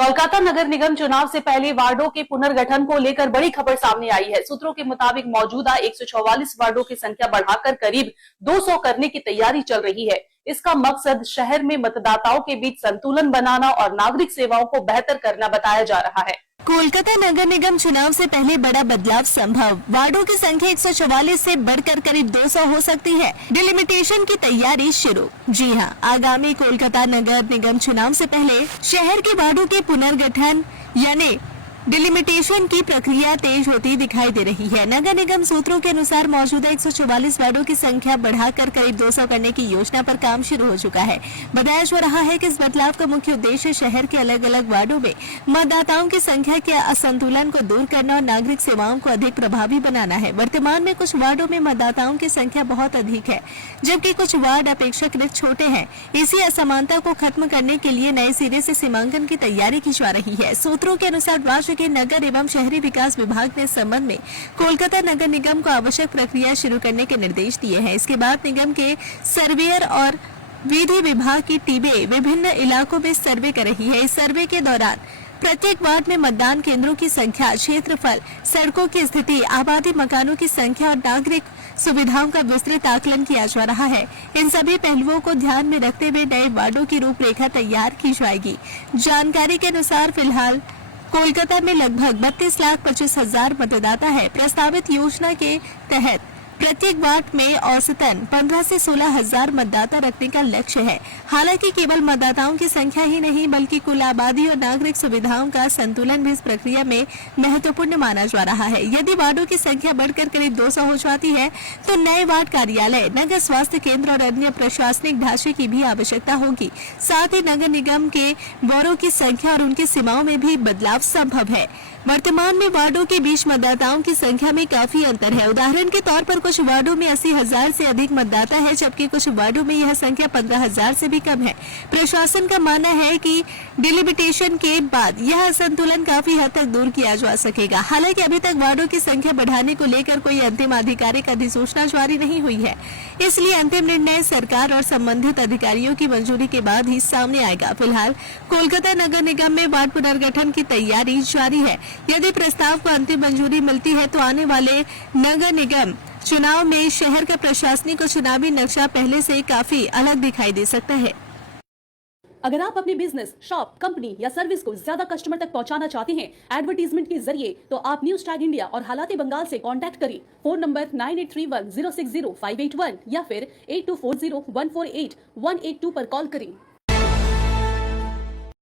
कोलकाता नगर निगम चुनाव से पहले वार्डों के पुनर्गठन को लेकर बड़ी खबर सामने आई है। सूत्रों के मुताबिक मौजूदा 144 वार्डों की संख्या बढ़ाकर करीब 200 करने की तैयारी चल रही है। इसका मकसद शहर में मतदाताओं के बीच संतुलन बनाना और नागरिक सेवाओं को बेहतर करना बताया जा रहा है। कोलकाता नगर निगम चुनाव से पहले बड़ा बदलाव संभव। वार्डों की संख्या 144 से बढ़कर करीब 200 हो सकती है। डिलिमिटेशन की तैयारी शुरू। जी हां, आगामी कोलकाता नगर निगम चुनाव से पहले शहर के वार्डों के पुनर्गठन यानी डिलिमिटेशन की प्रक्रिया तेज होती दिखाई दे रही है। नगर निगम सूत्रों के अनुसार मौजूदा 144 वार्डों की संख्या बढ़ाकर करीब 200 करने की योजना पर काम शुरू हो चुका है। बताया जा रहा है कि इस बदलाव का मुख्य उद्देश्य शहर के अलग अलग वार्डों में मतदाताओं की संख्या के असंतुलन को दूर करना और नागरिक सेवाओं को अधिक प्रभावी बनाना है। वर्तमान में कुछ वार्डों में मतदाताओं की संख्या बहुत अधिक है, जबकि कुछ वार्ड अपेक्षाकृत छोटे हैं। इसी असमानता को खत्म करने के लिए नए सिरे से सीमांकन की तैयारी की जा रही है। सूत्रों के अनुसार राज्य के नगर एवं शहरी विकास विभाग ने इस संबंध में कोलकाता नगर निगम को आवश्यक प्रक्रिया शुरू करने के निर्देश दिए हैं। इसके बाद निगम के सर्वेयर और विधि विभाग की टीमें विभिन्न इलाकों में सर्वे कर रही है। इस सर्वे के दौरान प्रत्येक वार्ड में मतदान केंद्रों की संख्या, क्षेत्रफल, सड़कों की स्थिति, आबादी, मकानों की संख्या और नागरिक सुविधाओं का विस्तृत आकलन किया जा रहा है। इन सभी पहलुओं को ध्यान में रखते हुए नए वार्डों की रूपरेखा तैयार की जाएगी। जानकारी के अनुसार फिलहाल कोलकाता में लगभग 32,25,000 मतदाता है। प्रस्तावित योजना के तहत प्रत्येक वार्ड में औसतन 15 से 16,000 मतदाता रखने का लक्ष्य है। हालांकि केवल मतदाताओं की संख्या ही नहीं बल्कि कुल आबादी और नागरिक सुविधाओं का संतुलन भी इस प्रक्रिया में महत्वपूर्ण माना जा रहा है। यदि वार्डों की संख्या बढ़कर करीब 200 हो जाती है तो नए वार्ड कार्यालय, नगर स्वास्थ्य केंद्र और अन्य प्रशासनिक ढांचे की भी आवश्यकता होगी। साथ ही नगर निगम के वार्डों की संख्या और उनकी सीमाओं में भी बदलाव संभव है। वर्तमान में वार्डों के बीच मतदाताओं की संख्या में काफी अंतर है। उदाहरण के तौर पर कुछ वार्डों में 80,000 से अधिक मतदाता है, जबकि कुछ वार्डों में यह संख्या 15,000 से भी कम है। प्रशासन का मानना है कि डिलिमिटेशन के बाद यह असंतुलन काफी हद तक दूर किया जा सकेगा। हालांकि अभी तक वार्डों की संख्या बढ़ाने को लेकर कोई अंतिम आधिकारिक अधिसूचना जारी नहीं हुई है, इसलिए अंतिम निर्णय सरकार और संबंधित अधिकारियों की मंजूरी के बाद ही सामने आएगा। फिलहाल कोलकाता नगर निगम में वार्ड पुनर्गठन की तैयारी जारी है। यदि प्रस्ताव को अंतिम मंजूरी मिलती है तो आने वाले नगर निगम चुनाव में शहर का प्रशासनिक और चुनावी नक्शा पहले से काफी अलग दिखाई दे सकता है। अगर आप अपने बिजनेस, शॉप, कंपनी या सर्विस को ज्यादा कस्टमर तक पहुंचाना चाहते हैं एडवर्टीजमेंट के जरिए, तो आप न्यूज टैग इंडिया और हालाते बंगाल से कांटेक्ट करें। फोन नंबर 9831060581 या फिर 8240148182 पर कॉल करें।